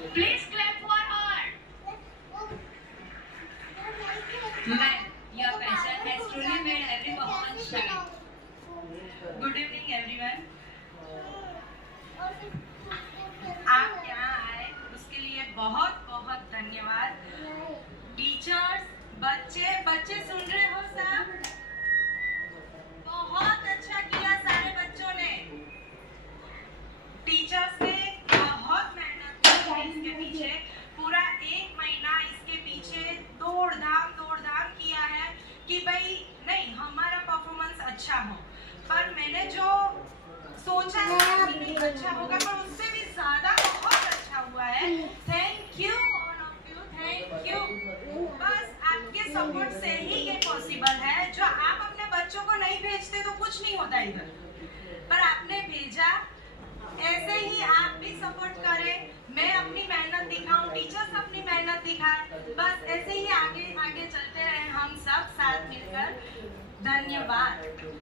Please clap for her. Man, your passion has truly made every performance shine. Good evening, everyone. आप यहाँ आए उसके लिए बहुत बहुत धन्यवाद। टीचर्स, बच्चे सुन रहे हो सब? बहुत अच्छा किया सारे बच्चों ने। टीचर्स ने बहुत मेहनत की इसके पीछे, पूरा 1 महीना इसके पीछे दौड़ धाम किया है कि भाई नहीं हमारा परफॉर्मेंस अच्छा हो। पर मैंने जो सोचा था कि नहीं अच्छा होगा, पर उससे भी ज्यादा बहुत अच्छा हुआ है। Thank you all of you, thank you. बस आपके सपोर्ट से ही ये पॉसिबल है। जो आप अपने बच्चों को नहीं भेजते तो कुछ नहीं होता इधर, पर आपने भेजा। ऐसे ही आप भी सपोर्ट करें, मैं अपनी मेहनत दिखाऊं, टीचर्स अपनी मेहनत दिखाएं। बस ऐसे ही आगे आगे चलते रहे हम सब साथ मिलकर। धन्यवाद।